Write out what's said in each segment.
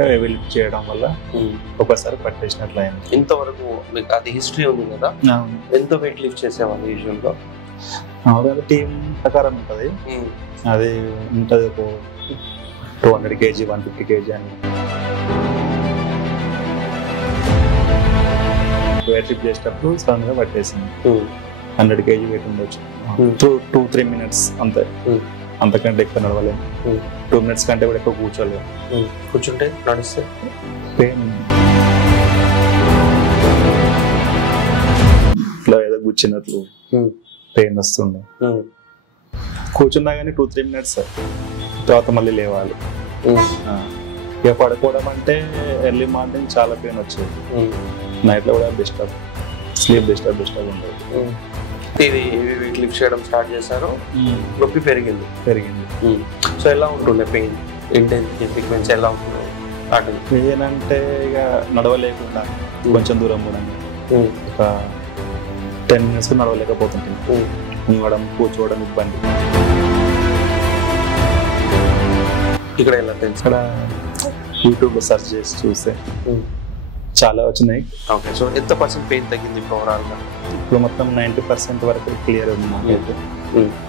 Lift చేయడం వల్ల ఒకసారి పట్టేసినట్లు అయింది. ఇంతవరకు మీకు అది హిస్టరీ ఉంది కదా, ఎంత వెయిట్ లిఫ్ట్ చేసేవాళ్ళు యూజువల్గా? మామూలుగా టీం ప్రకారం ఉంటుంది, అది ఉంటుంది ఒక 200 kg 150 kg అని. వెయిట్ లిఫ్ట్ చేసేటప్పుడు సడన్ గా పట్టేసింది. 100 kg వెయిట్ ఉండొచ్చు. 2-3 minutes అంతే, అంతకంటే ఎక్కువ నడవలేము. 2 minutes కంటే కూడా ఎక్కువ కూర్చోలేము. కూర్చుంటే నడిస్తే పెయిన్ ఇట్లా ఏదో గుచ్చినట్లు పెయిన్ వస్తుండే. కూర్చున్నా కానీ 2-3 minutes తర్వాత మళ్ళీ లేవాలి. ఇక పడుకోవడం అంటే ఎర్లీ మార్నింగ్ చాలా పెయిన్ వచ్చేది, నైట్ లో కూడా స్లీప్ డిస్టర్బ్ ఉండేది. ఇది వెయిట్ లిఫ్ట్ చేయడం స్టార్ట్ చేశారు, నొప్పి పెరిగింది. సో ఎలా ఉంటుండే పెయిన్, ఇంటెన్సిటీ, ఫ్రీక్వెన్సీ ఎలా ఉంటుండే? పెయిన్ అంటే ఇక నడవలేకుండా కొంచెం దూరం కూడా ఒక 10 minutes నడవలేకపోతుంటుంది. ఉండడం కూర్చోవడం ఇబ్బంది. ఇక్కడ ఎలా తెలుసు? ఇక్కడ యూట్యూబ్ లో సెర్చ్ చేసి చూస్తే చాలా వచ్చినాయి. ఓకే, సో ఎంత పర్సెంట్ పెయిన్ తగ్గింది ఇప్పుడు ఓవరాల్ గా? ఇప్పుడు మొత్తం 90% వరకు క్లియర్ ఉంది మాకైతే.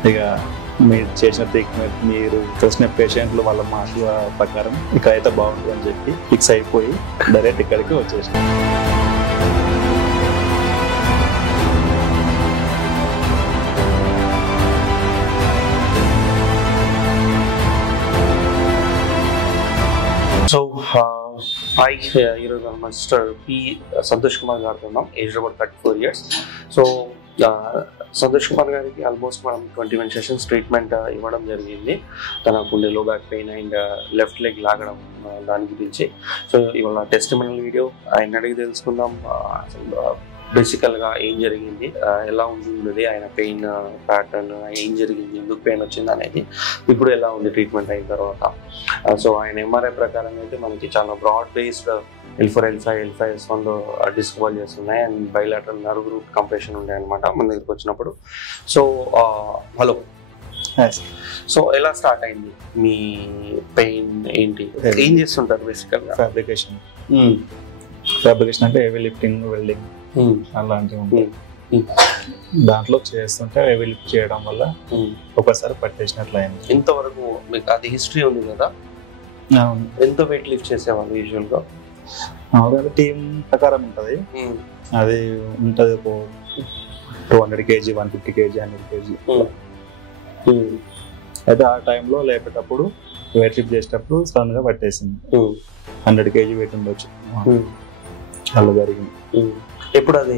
ఇక మీరు చేసిన ట్రీట్మెంట్, మీరు తెలిసిన పేషెంట్లు వాళ్ళ మాటల ప్రకారం ఇక్కడైతే బాగుంటుంది అని చెప్పి ఫిక్స్ అయిపోయి డైరెక్ట్ ఇక్కడికి వచ్చేసాం. సో ఈరోజు మిస్టర్ పి సంతోష్ కుమార్ గారితో ఉన్నాం, age about 34 years. So Santosh Kumar గారికి ఆల్మోస్ట్ మనం 21 sessions ట్రీట్మెంట్ ఇవ్వడం జరిగింది. తనకు ఉండే లో back pain and left leg లాగడం దాని గురించి. సో ఇవాళ టెస్టిమోనియల్ వీడియో ఆయన అడిగి తెలుసుకుందాం. బేసికల్గా ఏం జరిగింది, ఎలా ఉంది ఆయన పెయిన్ ప్యాటర్న్, ఏం జరిగింది, ఎందుకు పెయిన్ వచ్చింది అనేది, ఇప్పుడు ఎలా ఉంది ట్రీట్మెంట్ అయిన తర్వాత. సో ఆయన ఎంఆర్ఐ ప్రకారం అయితే మనకి చాలా బ్రాడ్ బేస్డ్ L4, L5, L5S1లో డిస్క్ బల్జెస్ ఉన్నాయి and bilateral nerve root compression ఉన్నాయి అనమాట మన దగ్గరికి వచ్చినప్పుడు. సో హలో, సో ఎలా స్టార్ట్ అయింది మీ పెయిన్, ఏంటి, ఏం చేస్తుంటారు బేసికల్గా? ఫ్యాబ్రికేషన్ అంటే హెవీ లిఫ్టింగ్, వెల్డింగ్ అలాంటివి ఉంటాయి. దాంట్లో చేస్తుంటే హెవీ లిఫ్ట్ చేయడం వల్ల ఒకసారి పట్టేసినట్లు అయింది. ఇంతవరకు మీకు అది హిస్టరీ ఉంది కదా, ఎంత వెయిట్ లిఫ్ట్ చేసేవాళ్ళు యూజువల్గా? మామూలుగా టీం ప్రకారం ఉంటుంది, అది ఉంటుంది ఒక 200 kg 150 kg 100 kg. అయితే ఆ టైంలో లేపేటప్పుడు వెయిట్ లిఫ్ట్ చేసేటప్పుడు సడన్ గా పట్టేసింది. 100 kg వెయిట్ ఉండొచ్చు, అలా జరిగింది. ఎప్పుడు అది?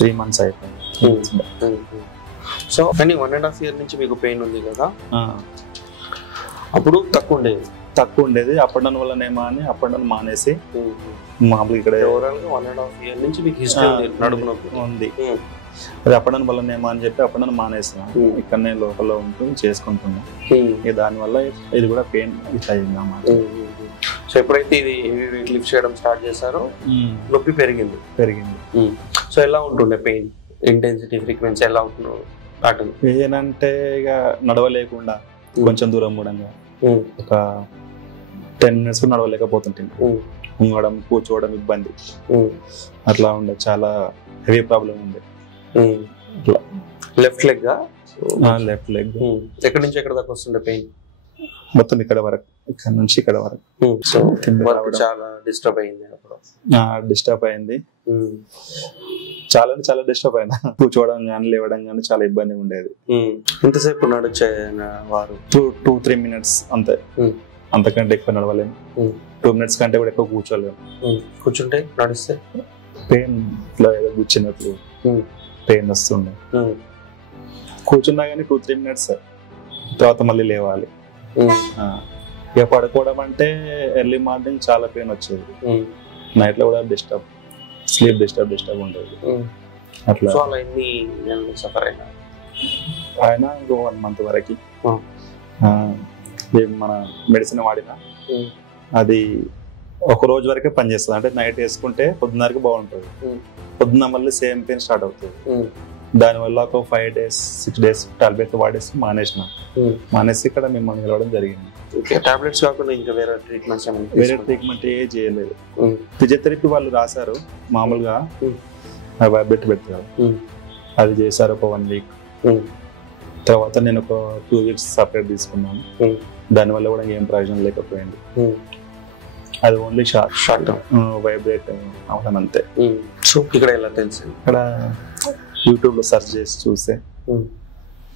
3 months అయిపోయింది. సో కానీ 1.5 year నుంచి మీకు పెయిన్ ఉంది కదా, అప్పుడు తక్కువ ఉండేది. అప్ అండ్ డౌన్ వల్లనేమో అని అప్ అండ్ డౌన్ మానేసి మామూలుగా ఇక్కడ ఓవరాల్ గా 1.5 year నుంచి మీకు హిస్టరీ ఉంది. అది అప్ అండ్ డౌన్ వల్లనేమో అని చెప్పి అప్ అండ్ డౌన్ మానేసాం. ఇక్కడనే లోకల్లో ఉంటూ చేసుకుంటున్నాం. దానివల్ల ఇది కూడా పెయిన్ ఇట్లా అయింది అన్నమాట. సో ఎప్పుడైతే ఇది హెవీ వెయిట్ లిఫ్ట్ చేయడం స్టార్ట్ చేశారో నొప్పి పెరిగింది. సో ఎలా ఉంటుండే పెయిన్, ఇంటెన్సిటీ, ఫ్రీక్వెన్సీ ఎలా ఉంటుండే? పెయిన్ అంటే ఇక నడవలేకుండా కొంచెం దూరం కూడా ఒక 10 minutes నడవలేకపోతుంటుంది. ఉండడం కూర్చోవడం ఇబ్బంది, అట్లా ఉండే. చాలా హెవీ ప్రాబ్లం ఉంది. లెఫ్ట్ లెగ్ ఎక్కడి నుంచి ఎక్కడ దాకా వస్తుండే పెయిన్? మొత్తం ఇక్కడ వరకు, ఇక్కడ నుంచి ఇక్కడ వరకు. సో చాలా డిస్టర్బ్ అయింది అప్పుడు? డిస్టర్బ్ అయింది, చాలా డిస్టర్బ్ అయినా. కూర్చోవడం కానీ లేవడం కానీ చాలా ఇబ్బంది ఉండేది. ఎంతసేపు నడిచే వారు? 2-3 minutes అంతే, అంతకంటే ఎక్కువ నడవలేము. 2 minutes కంటే కూడా ఎక్కువ కూర్చోలేము. కూర్చుంటే నడిస్తే పెయిన్ ఇట్లా ఏదో గుచ్చినట్లు పెయిన్ వస్తుండే. కూర్చున్నా కానీ 2-3 minutes తర్వాత మళ్ళీ లేవాలి. ఇక పడుకోవడం అంటే ఎర్లీ మార్నింగ్ చాలా పెయిన్ వచ్చేది, నైట్ లో కూడా స్లీప్ డిస్టర్బ్ ఉండేది. అట్లా ఆయన ఇంకో 1 month వరకు మన మెడిసిన్ వాడినా అది ఒక రోజు వరకే పనిచేస్తుంది. అంటే నైట్ వేసుకుంటే పొద్దున్నరకు బాగుంటుంది, పొద్దున్న మళ్ళీ సేమ్ పెయిన్ స్టార్ట్ అవుతుంది. దానివల్ల ఒక 5 days 6 days టాబ్లెట్ వాడేసి మానేసి ఇక్కడ మిమ్మల్ని నిలవడం జరిగింది. టాబ్లెట్స్ కాకుండా ఇంకా వేరే ట్రీట్మెంట్స్ వేరే ట్రీట్మెంట్ ఏ చేయలేదు. ఫిజియోథెరపీ వాళ్ళు రాశారు మామూలుగా వైబ్రేట్ పెడతారు, అది చేశారు ఒక 1 week. తర్వాత నేను ఒక 2 weeks సపరేట్ తీసుకున్నాను. దానివల్ల కూడా ఏం ప్రయోజనం లేకపోయింది. అది ఓన్లీ షార్ట్ వైబ్రేట్ అవడం అంతే. సో ఇక్కడ ఎలా తెలుసు? ఇక్కడ యూట్యూబ్ లో సెర్చ్ చేసి చూస్తే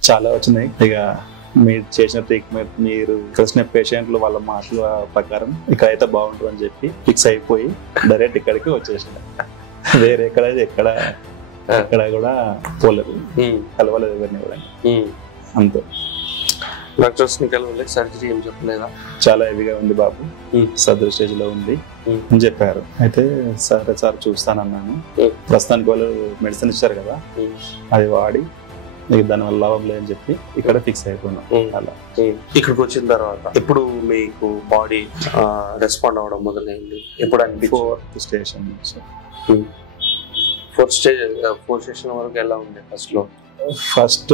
చాలా వచ్చినాయి. ఇక మీరు చేసిన ట్రీట్మెంట్, మీరు కలిసిన పేషెంట్లు వాళ్ళ మాటల ప్రకారం ఇక్కడ అయితే బాగుంటుంది అని చెప్పి ఫిక్స్ అయిపోయి డైరెక్ట్ ఇక్కడికి వచ్చేసిన. వేరే ఎక్కడ కూడా పోలేదు, కలవలేదు ఎవరిని కూడా. అంతే. డాక్టర్స్ ని కలవలేదు, సర్జరీ ఏం చెప్పలేదా? చాలా హెవీగా ఉంది బాబు, సర్జరీ స్టేజ్ లో ఉంది అని చెప్పారు. అయితే సరే సార్ చూస్తానన్నాను. ప్రస్తుతానికి వాళ్ళు మెడిసిన్ ఇచ్చారు కదా, అది వాడి దానివల్ల లాభం లేదని చెప్పి ఇక్కడ ఫిక్స్ అయిపోయినా. అలా ఇక్కడికి వచ్చిన తర్వాత ఎప్పుడు మీకు బాడీ రెస్పాండ్ అవ్వడం మొదలైంది? ఎప్పుడు ఫోర్త్ స్టేషన్ వరకు ఎలా ఉంది? ఫస్ట్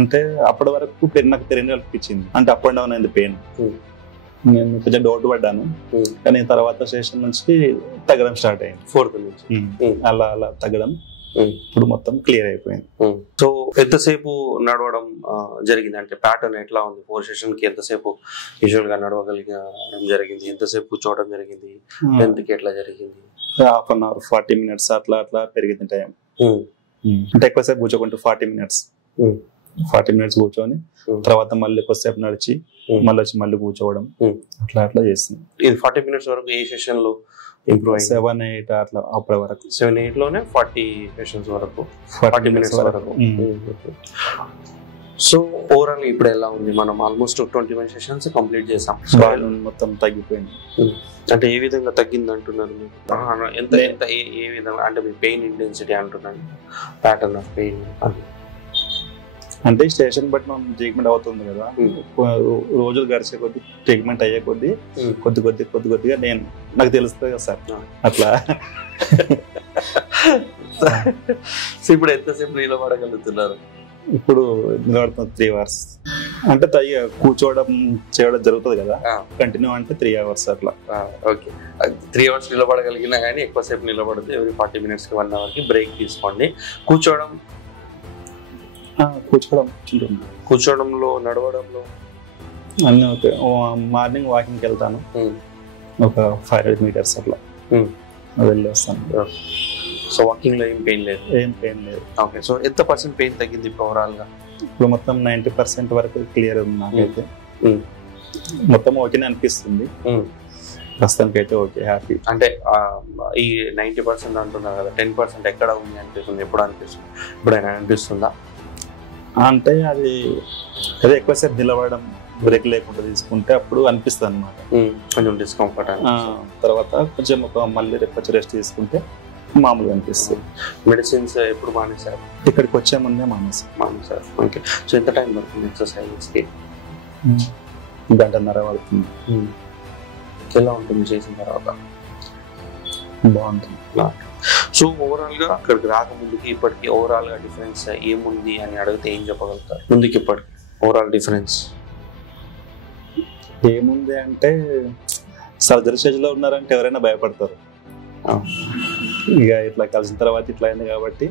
అంటే అప్పటి వరకు నాకు పెరిగిన అనిపించింది, అంటే అప్ అండ్ డౌన్ అయింది పెయిన్. నేను కొంచెం డౌట్ పడ్డాను, కానీ తర్వాత స్టేషన్ నుంచి తగ్గడం స్టార్ట్ అయింది. 4th నుంచి అలా తగ్గడం ఇప్పుడు మొత్తం క్లియర్ అయిపోయింది. సో ఎంతసేపు నడవడం జరిగింది? అంటే ప్యాటర్న్ ఎట్లా ఉంది? 4th సెషన్ కి ఎంతసేపు యూజువల్ గా నడవగలిగడం జరిగింది? ఎంతసేపు కూర్చోవడం జరిగింది? 10th కి ఎట్లా జరిగింది? 1/2 hour 40 minutes అట్లా పెరిగింది టైం. అంటే ఎక్కువసేపు కూర్చోకుంటే 40 minutes కూర్చొని తర్వాత మళ్ళీ ఎక్కువసేపు నడిచి మళ్ళీ కూర్చోవడం అట్లా చేస్తుంది. ఇది 40 minutes వరకు ఏ సెషన్ లో ఇంప్రూవ్ 7-8 అట్లా అప్పటి వరకు 7-8 లోనే 40 సెషన్స్ వరకు 40 minutes వరకు. సో ఓవరాల్ ఇప్పుడు ఎలా ఉంది? మనం ఆల్మోస్ట్ 21 సెషన్స్ కంప్లీట్ చేసాం. మొత్తం తగ్గిపోయింది. అంటే ఏ విధంగా తగ్గింది అంటున్నారు? ఎంత ఏ విధంగా? అంటే మీ పెయిన్ ఇంటెన్సిటీ అంటున్నాను, ప్యాటర్న్ ఆఫ్ పెయిన్ అంటే స్టేషన్ బట్టి మనం ట్రీట్మెంట్ అవుతుంది కదా. రోజులు గడిచే కొద్ది ట్రీట్మెంట్ అయ్యే కొద్ది కొద్దిగా నాకు తెలుస్తుంది కదా సార్ అట్లా. ఇప్పుడు ఎంతసేపు నిలబడగలుగుతున్నారు? ఇప్పుడు నిలబడుతుంది 3 hours. అంటే కూర్చోవడం చేయడం జరుగుతుంది కదా, కంటిన్యూ అంటే 3 hours అట్లా. ఓకే, 3 hours నిలబడగలిగినా కానీ ఎక్కువసేపు నిలబడితే ఎవరి 40 minutes కి 1 hour కి బ్రేక్ తీసుకోండి. కూర్చోవడంలో నడవడంలో అన్నీ ఓకే. మార్నింగ్ వాకింగ్కి వెళ్తాను, ఒక 500 meters అట్లా వెళ్ళి వస్తాను. సో వాకింగ్ లో ఏం పెయిన్ లేదు? ఓకే. సో ఎంత % పెయిన్ తగ్గింది ఇప్పుడు ఓవరాల్ గా? ఇప్పుడు మొత్తం 90% వరకు క్లియర్ ఉంది నాకైతే. మొత్తం ఓకేనే అనిపిస్తుంది ప్రస్తుతానికి అయితే. Okay, happy. అంటే ఈ 90% అంటున్నారు కదా, 10% ఎక్కడ ఉంది అనిపిస్తుంది? ఎప్పుడు అనిపిస్తుంది? ఇప్పుడైనా అనిపిస్తుందా? అంటే అది ఎక్కువసేపు నిలబడడం, బ్రేక్ లేకుండా తీసుకుంటే అప్పుడు అనిపిస్తుంది అనమాట, కొంచెం డిస్కంఫర్ట్. తర్వాత కొంచెం మళ్ళీ రేపు రెస్ట్ తీసుకుంటే మామూలుగా అనిపిస్తుంది. మెడిసిన్స్ ఎప్పుడు మానేశారు? ఇక్కడికి వచ్చే ముందే మానేశారు. ఓకే. సో ఎంత టైం పడుతుంది ఎక్సర్సైజెస్ కి? 1.5 పడుతుంది. ఎలా ఉంటుంది చేసిన తర్వాత? బాగుంటుంది. సో ఓవరాల్ గా అక్కడికి రాకముందుకి ఇప్పటికి ఓవరాల్ గా డిఫరెన్స్ ఏముంది అని అడిగితే ఏం చెప్పగలుగుతారు? ముందుకి ఇప్పటికి ఓవరాల్ డిఫరెన్స్ ఏముంది అంటే, సర్జరీ స్టేజ్ లో ఉన్నారంటే ఎవరైనా భయపడతారు. ఇక ఇట్లా కలిసిన తర్వాత ఇట్లా అయింది కాబట్టి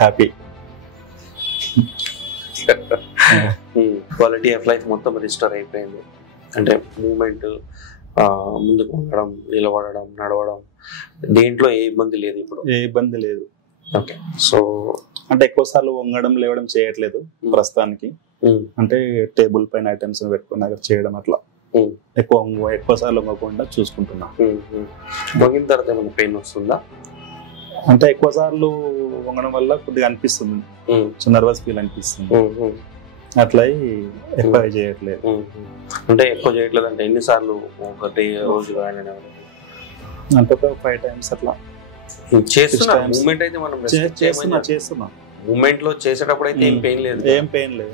హ్యాపీ. క్వాలిటీ ఆఫ్ లైఫ్ మొత్తం రిస్టోర్ అయిపోయింది. అంటే మూమెంట్, ముందుకు ఉండడం, నిలబడడం, నడవడం, దేంట్లో ఏ ఇబ్బంది లేదు ఇప్పుడు? ఏ ఇబ్బంది లేదు. ఓకే. సో అంటే ఎక్కువ సార్లు వంగడం లేవడం చేయట్లేదు ప్రస్తుతానికి. అంటే టేబుల్ పైన ఐటమ్స్ పెట్టుకుని అక్కడ చేయడం అట్లా ఎక్కువ సార్లు వంగకుండా చూసుకుంటున్నా. వంగిన తర్వాత ఏమైనా పెయిన్ వస్తుందా? అంటే ఎక్కువ సార్లు వంగడం వల్ల కొద్దిగా అనిపిస్తుంది, నర్వస్ ఫీల్ అనిపిస్తుంది. అట్లా ఎక్కువ చేయట్లేదు. అంటే ఎక్కువ చేయట్లేదు అంటే ఎన్నిసార్లు? ఒకటి రోజు అంటే ఒక 5 times అట్లా చేస్తున్నా. మూమెంట్ అయితే మనం చేస్తున్నా. మూమెంట్ లో చేసేటప్పుడు అయితే ఏం పెయిన్ లేదు.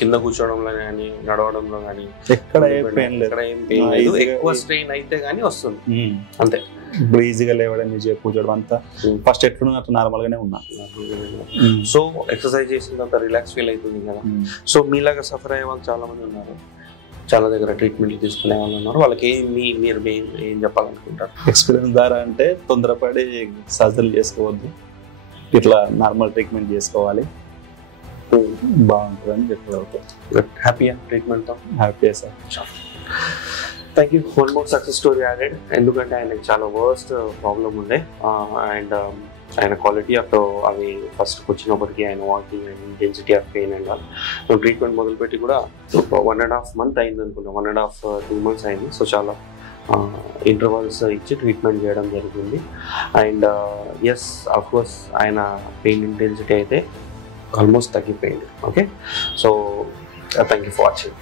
కింద కూర్చోవడంలో కానీ నడవడంలో కానీ ఎక్కడ ఏం పెయిన్ లేదు. ఎక్కువ స్ట్రెయిన్ అయితే గానీ వస్తుంది అంతే. ఇప్పుడు ఈజీగా లేవడం ఈజీగా కూర్చోవడం అంతా ఫస్ట్ ఎట్లున్నా అట్లా నార్మల్ గానే ఉన్నా. సో ఎక్సర్సైజ్ చేసిన తర్వాత రిలాక్స్ ఫీల్ అవుతుంది కదా. సో మీలాగా సఫర్ అయ్యే వాళ్ళు చాలా మంది ఉన్నారు, చాలా దగ్గర ట్రీట్మెంట్లు తీసుకునే వాళ్ళు ఉన్నారు. వాళ్ళకి మీరు ఏం చెప్పాలనుకుంటారు? ఎక్స్పీరియన్స్ ద్వారా అంటే తొందరపడి సర్జరీ చేసుకోవద్దు, ఇట్లా నార్మల్ ట్రీట్మెంట్ చేసుకోవాలి, బాగుంటుందని చెప్పగలుగుతాం. హ్యాపీయా ట్రీట్మెంట్తో? Happy sir. Thank you. One more success story added. ఎందుకంటే ఆయనకి చాలా వర్స్ట్ ప్రాబ్లం ఉండే అండ్ ఆయన క్వాలిటీ ఆఫ్ అవి ఫస్ట్కి వచ్చినప్పటికీ ఆయన walking and intensity of pain and మేము ట్రీట్మెంట్ మొదలుపెట్టి కూడా 1.5 month అయింది అనుకుంటాం, 1.5-2 months అయింది. సో చాలా ఇంటర్వల్స్ ఇచ్చి ట్రీట్మెంట్ చేయడం జరిగింది. అండ్ ఎస్ ఆఫ్ కోర్స్ ఆయన పెయిన్ ఇంటెన్సిటీ అయితే ఆల్మోస్ట్ తగ్గిపోయింది. Okay, so thank you for watching.